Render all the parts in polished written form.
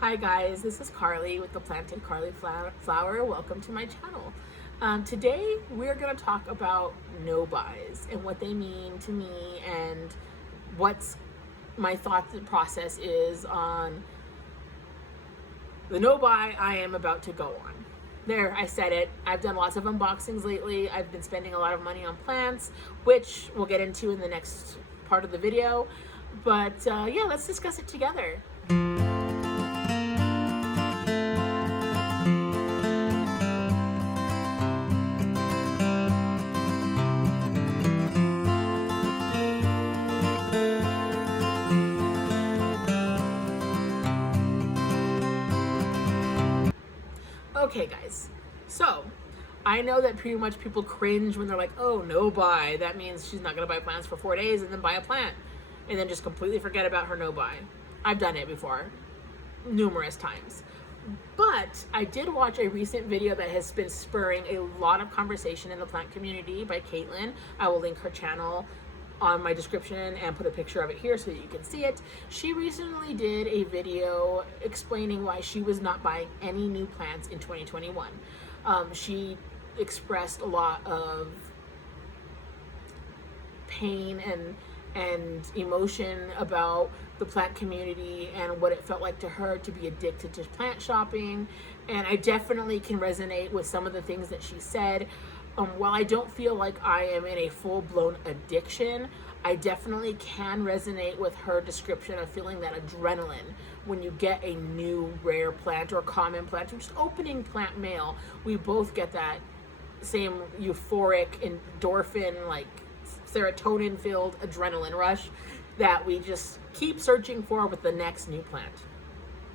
Hi guys, this is Carly with the Planted Carly Flower. Welcome to my channel. Today we're going to talk about no buys and what they mean to me and what's my thought process is on the no buy I am about to go on. There, I said it. I've done lots of unboxings lately. I've been spending a lot of money on plants, which we'll get into in the next part of the video. But yeah, let's discuss it together. Okay, guys, so I know that pretty much people cringe when they're like, oh, no buy. That means she's not going to buy plants for 4 days and then buy a plant and then just completely forget about her no buy. I've done it before, numerous times. But I did watch a recent video that has been spurring a lot of conversation in the plant community by Caitlin. I will link her channel on my description and put a picture of it here so that you can see it. She recently did a video explaining why she was not buying any new plants in 2021. She expressed a lot of pain and emotion about the plant community and what it felt like to her to be addicted to plant shopping. And I definitely can resonate with some of the things that she said. While I don't feel like I am in a full-blown addiction, I definitely can resonate with her description of feeling that adrenaline when you get a new rare plant or common plant or just opening plant mail. We both get that same euphoric endorphin, like serotonin filled adrenaline rush that we just keep searching for with the next new plant.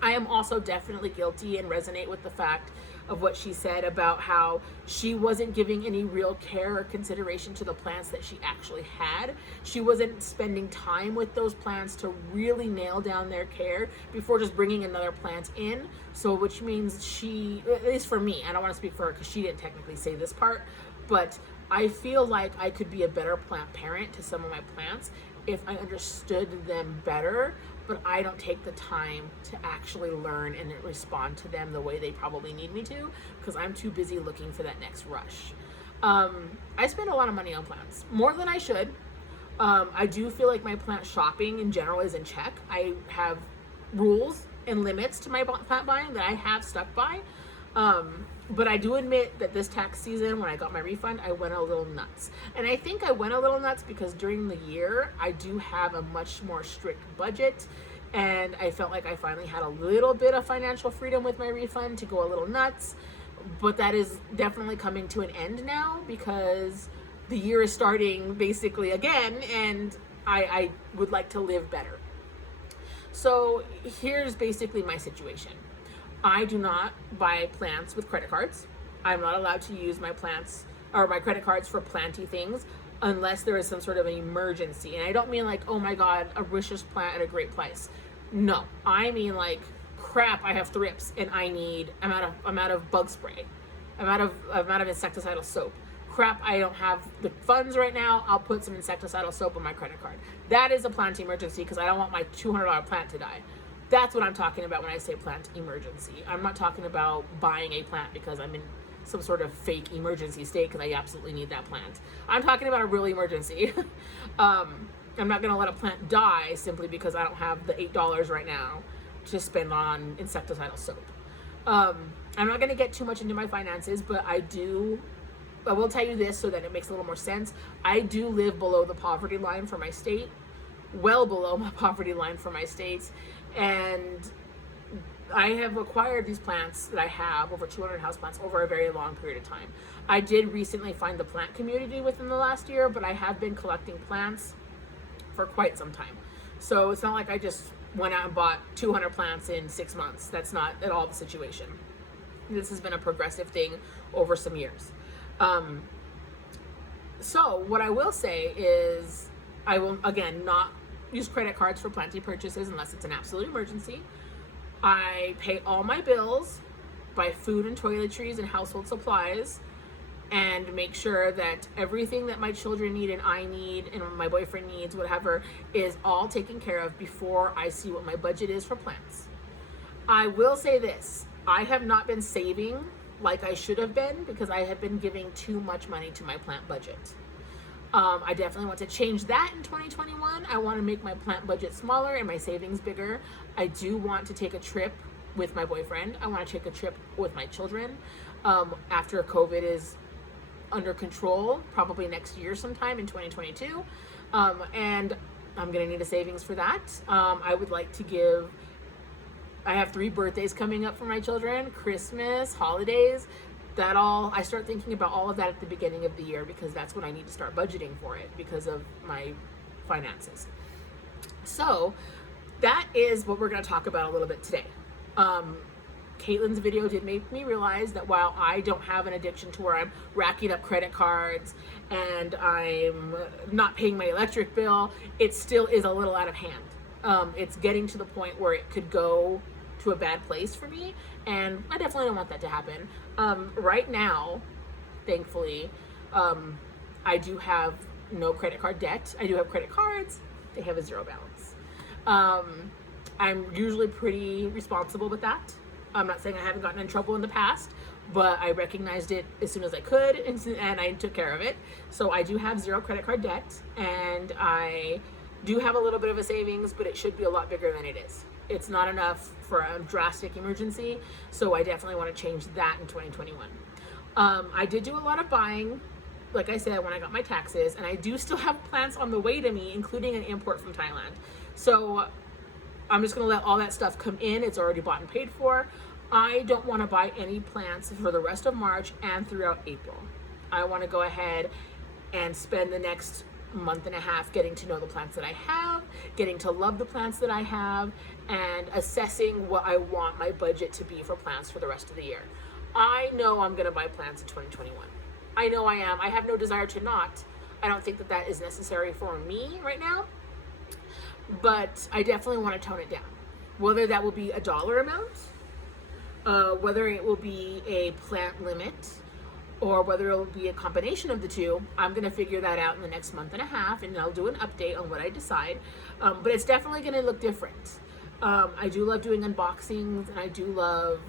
I am also definitely guilty and resonate with the fact of what she said about how she wasn't giving any real care or consideration to the plants that she actually had. She wasn't spending time with those plants to really nail down their care before just bringing another plant in. So which means she, at least for me, I don't want to speak for her because she didn't technically say this part, but I feel like I could be a better plant parent to some of my plants if I understood them better, but I don't take the time to actually learn and respond to them the way they probably need me to because I'm too busy looking for that next rush. I spend a lot of money on plants, more than I should. I do feel like my plant shopping in general is in check. I have rules and limits to my plant buying that I have stuck by. But I do admit that this tax season, when I got my refund, I went a little nuts. And I think I went a little nuts because during the year, I do have a much more strict budget. And I felt like I finally had a little bit of financial freedom with my refund to go a little nuts. But that is definitely coming to an end now because the year is starting basically again, and I would like to live better. So here's basically my situation. I do not buy plants with credit cards. I'm not allowed to use my plants or my credit cards for planty things unless there is some sort of an emergency. And I don't mean like, oh my God, a wishless plant at a great price. No, I mean like, crap, I have thrips and I'm out of bug spray. I'm out of insecticidal soap. Crap, I don't have the funds right now. I'll put some insecticidal soap on my credit card. That is a plant emergency because I don't want my $200 plant to die. That's what I'm talking about when I say plant emergency. I'm not talking about buying a plant because I'm in some sort of fake emergency state because I absolutely need that plant. I'm talking about a real emergency. I'm not going to let a plant die simply because I don't have the $8 right now to spend on insecticidal soap. I'm not going to get too much into my finances, but I will tell you this so that it makes a little more sense. I do live below the poverty line for my state, well below my poverty line for my states. And I have acquired these plants that I have, over 200 houseplants, over a very long period of time. I did recently find the plant community within the last year, but I have been collecting plants for quite some time. So it's not like I just went out and bought 200 plants in 6 months. That's not at all the situation. This has been a progressive thing over some years. So what I will say is I will, again, not use credit cards for planty purchases unless it's an absolute emergency. I pay all my bills, buy food and toiletries and household supplies, and make sure that everything that my children need and I need and my boyfriend needs, whatever, is all taken care of before I see what my budget is for plants. I will say this, I have not been saving like I should have been because I have been giving too much money to my plant budget. I definitely want to change that in 2021. I want to make my plant budget smaller and my savings bigger. I do want to take a trip with my boyfriend. I want to take a trip with my children after COVID is under control, probably next year sometime in 2022. And I'm going to need a savings for that. I would like to give, I have 3 birthdays coming up for my children, Christmas, holidays. I start thinking about all of that at the beginning of the year because that's when I need to start budgeting for it because of my finances. So that is what we're going to talk about a little bit today. Caitlin's video did make me realize that while I don't have an addiction to where I'm racking up credit cards and I'm not paying my electric bill, it still is a little out of hand. It's getting to the point where it could go to a bad place for me, and I definitely don't want that to happen. Right now, thankfully, I do have no credit card debt. I do have credit cards. They have a 0 balance. I'm usually pretty responsible with that. I'm not saying I haven't gotten in trouble in the past, but I recognized it as soon as I could, and I took care of it. So I do have 0 credit card debt, and I do have a little bit of a savings, but it should be a lot bigger than it is. It's not enough for a drastic emergency, so I definitely want to change that in 2021. I did do a lot of buying, like I said, when I got my taxes, and I do still have plants on the way to me, including an import from Thailand. So I'm just going to let all that stuff come in. It's already bought and paid for. I don't want to buy any plants for the rest of March and throughout April. I want to go ahead and spend the next month and a half getting to know the plants that I have, getting to love the plants that I have, and assessing what I want my budget to be for plants for the rest of the year. I know I'm going to buy plants in 2021. I know I am. I have no desire to not. I don't think that that is necessary for me right now, but I definitely want to tone it down. Whether that will be a dollar amount, whether it will be a plant limit, or whether it'll be a combination of the two, I'm going to figure that out in the next month and a half, and I'll do an update on what I decide. But it's definitely going to look different. I do love doing unboxings, and I do love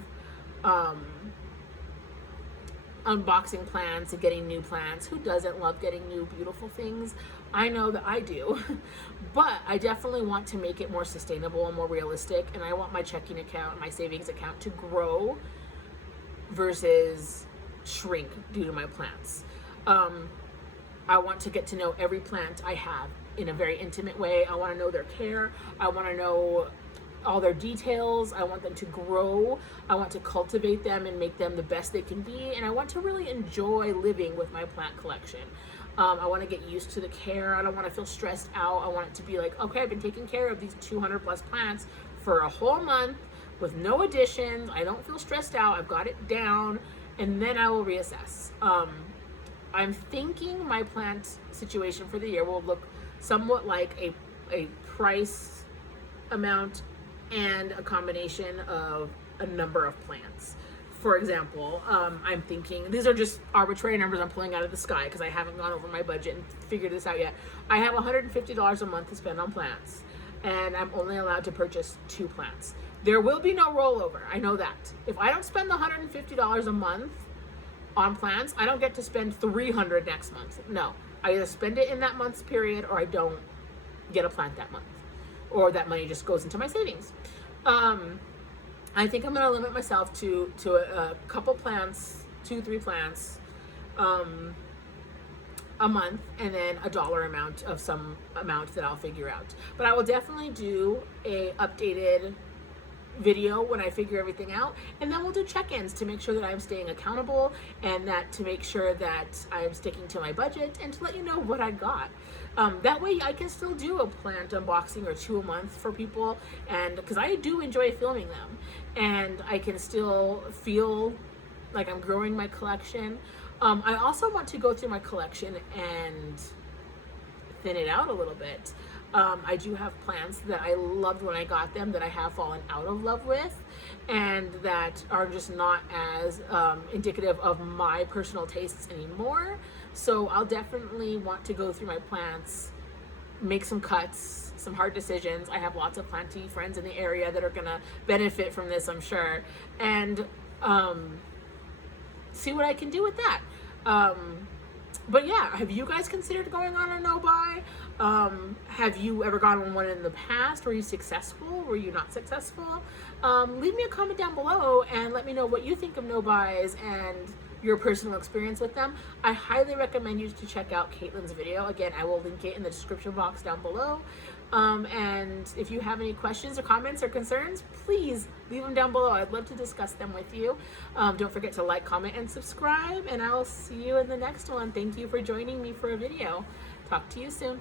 unboxing plants and getting new plants. Who doesn't love getting new beautiful things? I know that I do. But I definitely want to make it more sustainable and more realistic, and I want my checking account, my savings account to grow versus shrink due to my plants. I want to get to know every plant I have in a very intimate way. I want to know their care. I want to know all their details. I want them to grow. I want to cultivate them and make them the best they can be. And I want to really enjoy living with my plant collection. I want to get used to the care. I don't want to feel stressed out. I want it to be like, okay, I've been taking care of these 200 plus plants for a whole month with no additions. I don't feel stressed out. I've got it down. And then I will reassess. I'm thinking my plant situation for the year will look somewhat like a price amount and a combination of a number of plants. For example, I'm thinking, these are just arbitrary numbers I'm pulling out of the sky because I haven't gone over my budget and figured this out yet. I have $150 a month to spend on plants, and I'm only allowed to purchase 2 plants. There will be no rollover. I know that. If I don't spend the $150 a month on plants, I don't get to spend $300 next month. No, I either spend it in that month's period or I don't get a plant that month, or that money just goes into my savings. I think I'm going to limit myself to a couple plants, 2-3 plants a month, and then a dollar amount of some amount that I'll figure out. But I will definitely do a updated video when I figure everything out, and then we'll do check-ins to make sure that I'm staying accountable, and that to make sure that I'm sticking to my budget, and to let you know what I got. That way I can still do a plant unboxing or 2 a month for people, and because I do enjoy filming them, and I can still feel like I'm growing my collection. I also want to go through my collection and thin it out a little bit. I do have plants that I loved when I got them that I have fallen out of love with, and that are just not as indicative of my personal tastes anymore. So I'll definitely want to go through my plants, make some cuts, some hard decisions. I have lots of plantee friends in the area that are gonna benefit from this, I'm sure, and see what I can do with that. But yeah, have you guys considered going on a no-buy? Have you ever gone on one in the past? Were you successful? Were you not successful? Leave me a comment down below and let me know what you think of no-buys and your personal experience with them. I highly recommend you to check out Caitlin's video. Again, I will link it in the description box down below. And if you have any questions or comments or concerns, please leave them down below. I'd love to discuss them with you. Don't forget to like, comment, and subscribe, and I'll see you in the next one. Thank you for joining me for a video. Talk to you soon.